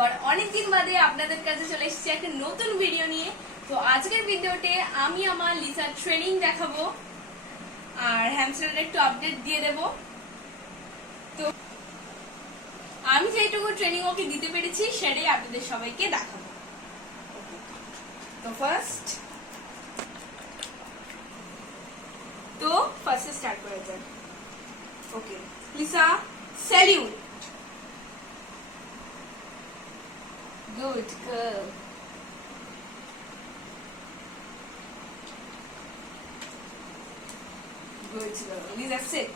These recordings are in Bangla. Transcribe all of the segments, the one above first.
আবার অনেকদিন বাদে আপনাদের কাছে চলে এসেছি একটা নতুন ভিডিও নিয়ে। তো আজকের ভিডিওতে আমি আমার লিসার ট্রেনিং দেখাবো আর হ্যামস্টারের একটু আপডেট দিয়ে দেব। তো আমি যেটুকু ট্রেনিং ওকে দিতে পেরেছি সেটাই আপনাদের সবাইকে দেখাবো। তো ফার্স্টে স্টার্ট করা যাক। Okay Lisa, salute. Good girl. Good girl. Lisa, sit.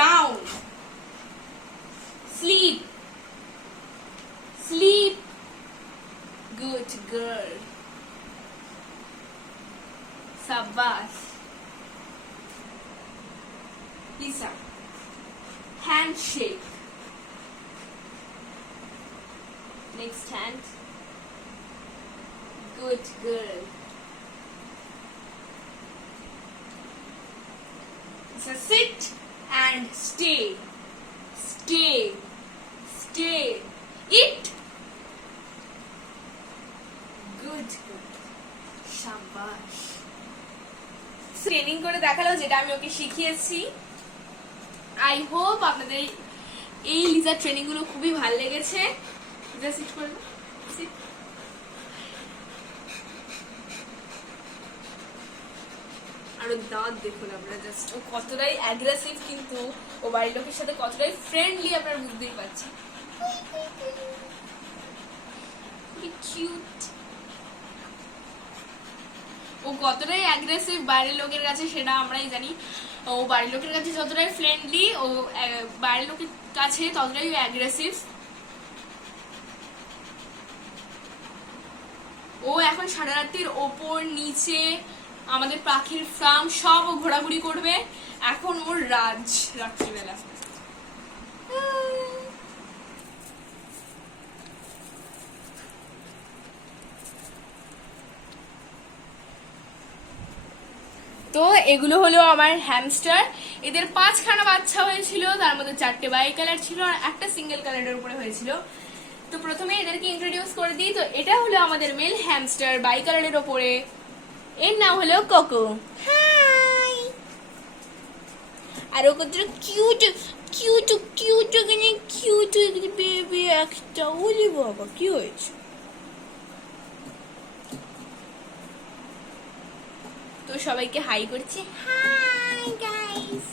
Down. Sleep. Sleep. Good girl. Sabash. Lisa. Handshake. Next hand. Good girl. So sit and stay. Stay. Stay. Eat. Good girl. Shabash. Training করে দেখালো যেটা আমি ওকে শিখিয়েছি। আই হোপ আপনাদের এই লিজার ট্রেনিং গুলো খুবই ভালো লেগেছে। সিট করে সিট। আরো দাঁত দেখুন আপনারা, জাস্ট ও কতটাই অ্যাগ্রেসিভ, কিন্তু ও বাড়ির লোকের সাথে কতটাই ফ্রেন্ডলি আপনারা বুঝতেই পারছেন। কিউট। ও কতটাই অ্যাগ্রেসিভ বাইরের লোকের কাছে সেটা আমরাই জানি। ও বাড়ির লোকের কাছে যতটাই ফ্রেন্ডলি, ও বাইরের লোকের কাছে ততটাই অ্যাগ্রেসিভ। ও এখন সারা রাত্রির ওপর নিচে আমাদের পাখির ফার্ম সব ও ঘোরাঘুরি করবে। এখন ওর রাজ রাত্রিবেলা। তো এগুলো হলো আমার হ্যামস্টার। এদের 5খানা বাচ্চা হয়েছিল, তার মধ্যে 4টে বাই কালার ছিল আর একটা সিঙ্গেল কালারের উপরে হয়েছিল। তো প্রথমে এদেরকে ইন্ট্রোডিউস করে দিই। তো এটা হলো আমাদের মেল হ্যামস্টার বাই কালারের ওপরে। এর নাম হলো কোকো। হাই। আর ও কত কিউট কিউট কিউট এখানে কিউট বেবি একটা। ওলি বাবা, কি হয়েছে? তো সবাইকে হাই করছে, হাই গাইস।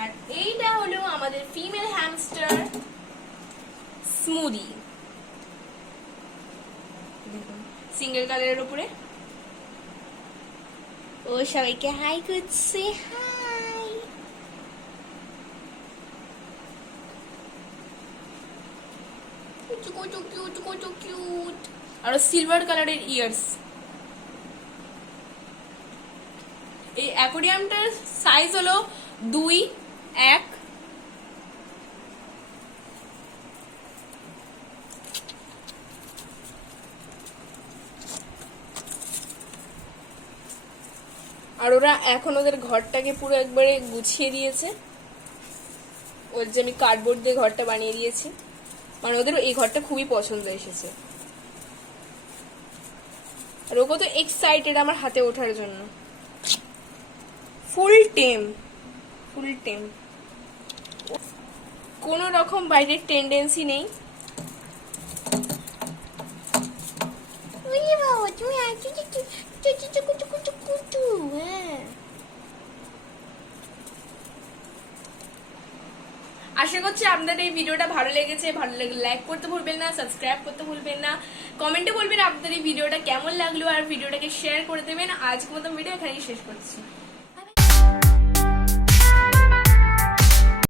আর এইটা হলো আমাদের ফিমেল হ্যামস্টার স্মুদি, সিঙ্গেল কালারের উপরে। ও সবাইকে হাই করছে, হাই। কত কিউট কত কিউট। আর সিলভার কালারের ইয়ার্স। এই অ্যাকোয়ারিয়ামটার সাইজ হলো 2-1। আর ওরা এখন ওদের ঘরটাকে পুরো একবারে গুছিয়ে দিয়েছে। ওর যে আমি কার্ডবোর্ড দিয়ে ঘরটা বানিয়ে দিয়েছি, মানে ওদের এই ঘরটা খুবই পছন্দ এসেছে। আর ও কত এক্সাইটেড আমার হাতে ওঠার জন্য। ফুল টেম, ফুল টেম, কোনো রকম বাইরের টেন্ডেন্সি নেই। আশা করছি আপনাদের এই ভিডিওটা ভালো লেগেছে। ভালো লাগলে লাইক করতে ভুলবেন না, সাবস্ক্রাইব করতে ভুলবেন না, কমেন্টে বলবেন আপনাদের এই ভিডিওটা কেমন লাগলো আর ভিডিওটাকে শেয়ার করে দেবেন। আজকের মতো ভিডিও এখানেই শেষ করছি।